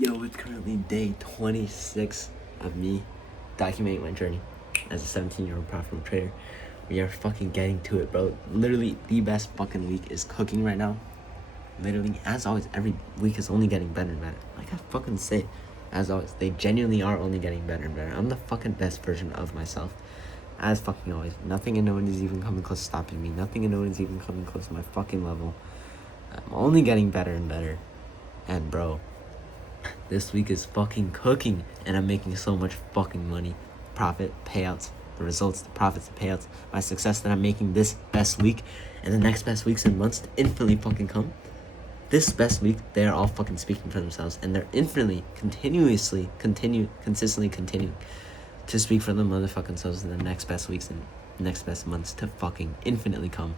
Yo, it's currently day 26 of me documenting my journey as a 17-year-old profitable trader. We are fucking getting to it, bro. Literally, the best fucking week is cooking right now. Literally, as always, every week is only getting better and better. Like I fucking say, as always, they genuinely are only getting better and better. I'm the fucking best version of myself. As fucking always. Nothing and no one is even coming close to stopping me. Nothing and no one is even coming close to my fucking level. I'm only getting better and better. And bro, this week is fucking cooking, and I'm making so much fucking money. Profit, payouts, the results, the profits, the payouts, my success that I'm making this best week, and the next best weeks and months to infinitely fucking come. This best week, they are all fucking speaking for themselves, and they're infinitely, consistently continuing to speak for them motherfucking themselves in the next best weeks and next best months to fucking infinitely come.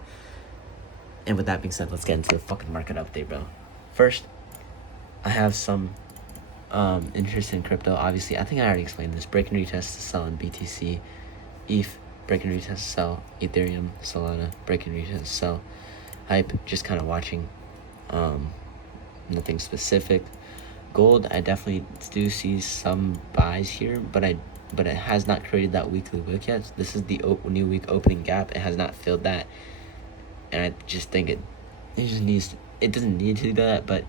And with that being said, let's get into the fucking market update, bro. First, I have some interest in crypto. Obviously, I think I already explained this. Break and retest to sell in BTC, ETH, break and retest to sell Ethereum, Solana, break and retest to sell Hype. Just kind of watching, nothing specific. Gold, I definitely do see some buys here, but it has not created that weekly wick yet. This is the new week opening gap. It has not filled that, and I just think it doesn't need to do that, but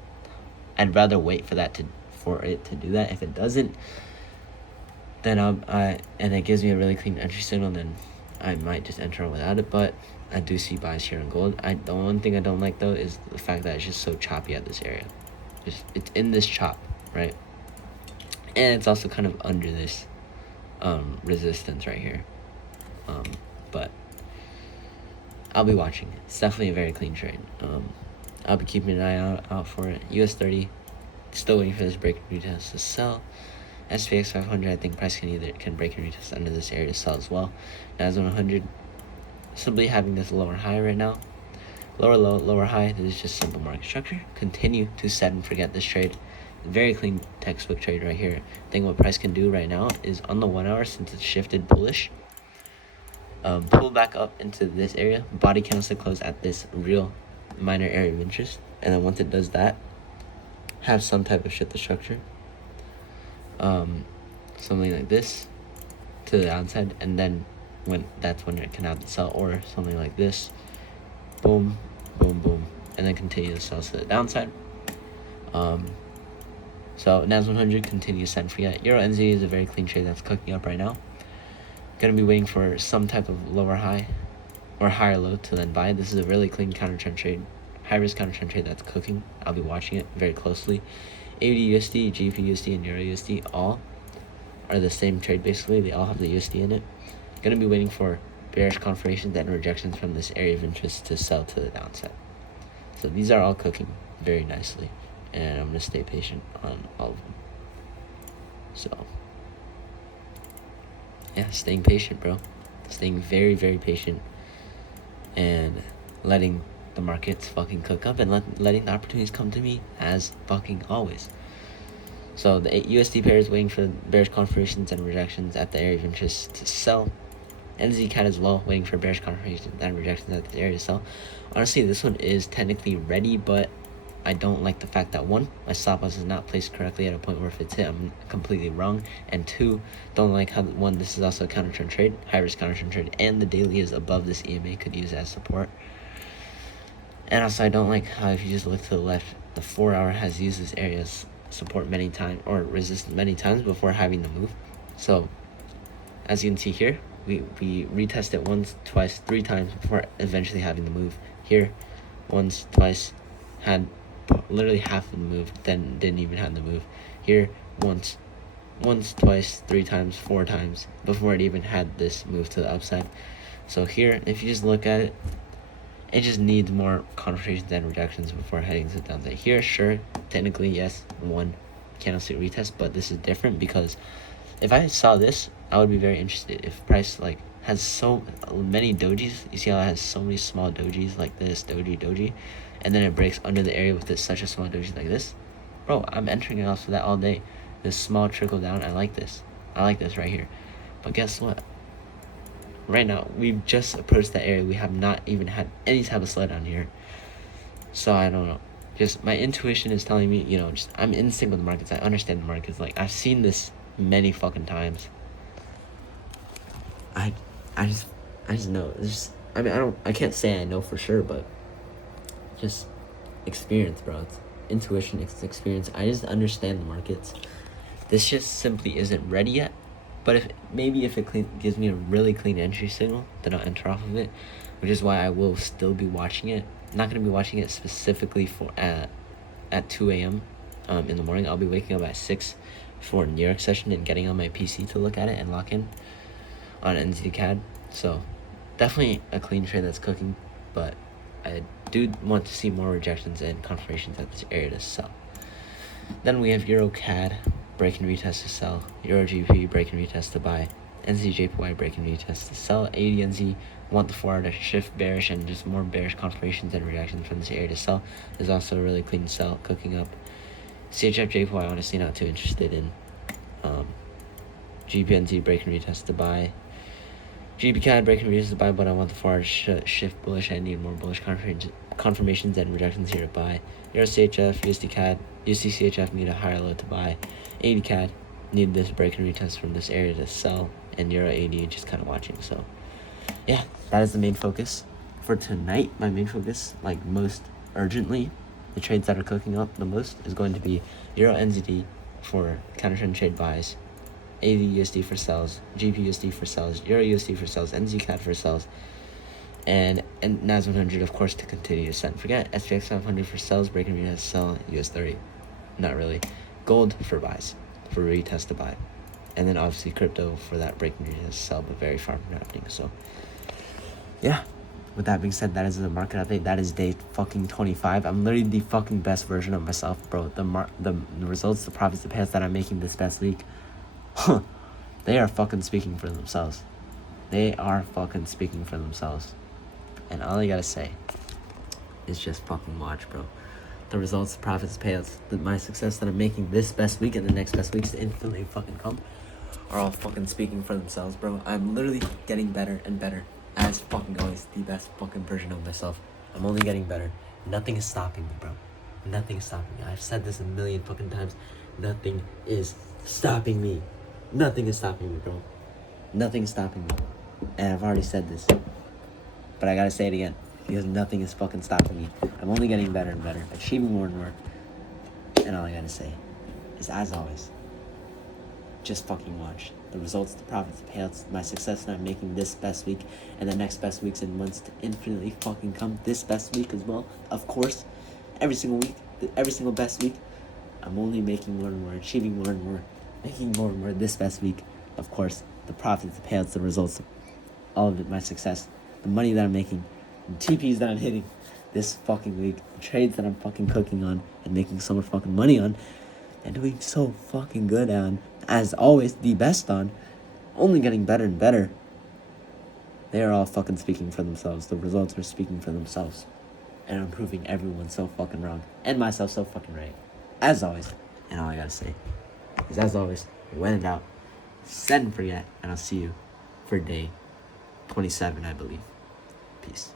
I'd rather wait for it to do that. If it doesn't, then and it gives me a really clean entry signal, then I might just enter on without it. But I do see buys here on gold. The one thing I don't like though is the fact that it's just so choppy at this area. It's in this chop, right? And it's also kind of under this resistance right here. But I'll be watching it. It's definitely a very clean trade. I'll be keeping an eye out for it. US 30, still waiting for this break and retest to sell. SPX 500, I think price can break and retest under this area to sell as well. NASDAQ 100, simply having this lower high right now. Lower low, lower high. This is just simple market structure. Continue to set and forget this trade. Very clean textbook trade right here. I think what price can do right now is on the 1 hour, since it's shifted bullish, pull back up into this area. Body candlestick close at this real minor area of interest, and then once it does that, have some type of shift the structure, something like this to the downside, and then that's when it can have the sell, or something like this, boom, boom, boom, and then continue to sell to the downside. So NAS 100 continues to send forget. Euro NZ is a very clean trade that's cooking up right now. Gonna be waiting for some type of lower high or higher low to then buy. This is a really clean counter trend trade, high risk counter trend trade that's cooking. I'll be watching it very closely. AUD USD, GBP USD, and Euro USD all are the same trade basically. They all have the USD in it. Gonna be waiting for bearish confirmations and rejections from this area of interest to sell to the downside. So these are all cooking very nicely, and I'm gonna stay patient on all of them. So yeah, staying patient, bro. Staying very, very patient, and letting the markets fucking cook up, and letting the opportunities come to me as fucking always. So the USD pair is waiting for bearish confirmations and rejections at the area of interest to sell. NZCAD as well, waiting for bearish confirmations and rejections at the area to sell. Honestly, this one is technically ready, but I don't like the fact that, one, my stop loss is not placed correctly at a point where if it's hit, I'm completely wrong. And two, don't like how, one, this is also a counter trend trade, high risk counter trend trade, and the daily is above this EMA, could use as support. And also, I don't like how if you just look to the left, the 4 hour has used this area as support many times, or resistance many times before having the move. So, as you can see here, we retest it once, twice, 3 times before eventually having the move. Here, once, twice, had literally half of the move, then didn't even have the move. Here, once, twice, 3 times, 4 times before it even had this move to the upside. So here, if you just look at it, it just needs more confirmations and rejections before heading to the downside. Here, sure, technically yes, 1 candlestick retest, but this is different because if I saw this, I would be very interested. If price has so many dojis, you see how it has so many small dojis like this, doji, and then it breaks under the area with such a small doji like this, bro, I'm entering it off for that all day. This small trickle down, I like this right here. But guess what? Right now, we've just approached that area. We have not even had any type of slowdown here. So I don't know. just my intuition is telling me, just I'm in sync with the markets. I understand the markets. Like, I've seen this many fucking times. I just know. I can't say I know for sure, but just experience, bro. It's intuition, it's experience. I just understand the markets. This just simply isn't ready yet. But if it gives me a really clean entry signal, then I'll enter off of it, which is why I will still be watching it. I'm not going to be watching it specifically for at 2 a.m. In the morning. I'll be waking up at 6 for New York session and getting on my PC to look at it and lock in on NZCAD. So definitely a clean trade that's cooking, but I do want to see more rejections and confirmations at this area to sell. Then we have EuroCAD, break and retest to sell, EuroGBP, break and retest to buy, NZJPY, break and retest to sell, ADNZ, want the 4 hour to shift bearish and just more bearish confirmations and reactions from this area to sell. There's also a really clean sell cooking up. CHF, honestly not too interested in. GBNZ, break and retest to buy. GBCAD, break and retest to buy, but I want the 4 hour shift bullish. I need more bullish confirmations and rejections here to buy. EuroCHF, USDCAD, USDCHF need a higher low to buy. ADCAD need this break and retest from this area to sell, and Euro AD just kind of watching. So yeah, that is the main focus for tonight. My main focus, like most urgently, the trades that are cooking up the most is going to be Euro NZD for counter trend trade buys, AD USD for sells, GP USD for sells, Euro USD for sells, NZCAD for sells, and NAS 100 of course to continue to send. Forget SPX 500 for sells, break and retest sell, US 30, not really. Gold for buys, for retest to buy, and then obviously crypto for that break and retest sell, but very far from happening. So yeah, with that being said, that is the market update. That is day fucking 25. I'm literally the fucking best version of myself, bro. The results, the profits, the payouts that I'm making this past week, they are fucking speaking for themselves. They are fucking speaking for themselves. And all I gotta say is just fucking watch, bro. The results, the profits, the payouts, my success that I'm making this best week and the next best weeks to infinitely fucking come are all fucking speaking for themselves, bro. I'm literally getting better and better. As fucking always, the best fucking version of myself. I'm only getting better. Nothing is stopping me, bro. Nothing is stopping me. I've said this a million fucking times. Nothing is stopping me. Nothing is stopping me, bro. Nothing is stopping me. And I've already said this, but I gotta say it again, because nothing is fucking stopping me. I'm only getting better and better, achieving more and more. And all I gotta say is, as always, just fucking watch. The results, the profits, the payouts, my success that I'm making this best week and the next best weeks and months to infinitely fucking come this best week as well. Of course, every single week, every single best week, I'm only making more and more, achieving more and more, making more and more this best week. Of course, the profits, the payouts, the results, all of it, my success, the money that I'm making, the TPs that I'm hitting this fucking week, the trades that I'm fucking cooking on and making so much fucking money on and doing so fucking good on, as always, the best on, only getting better and better. They are all fucking speaking for themselves. The results are speaking for themselves. And I'm proving everyone so fucking wrong. And myself so fucking right. As always. And all I gotta say is, as always, when in doubt, set and forget. And I'll see you for day 27, I believe. Peace.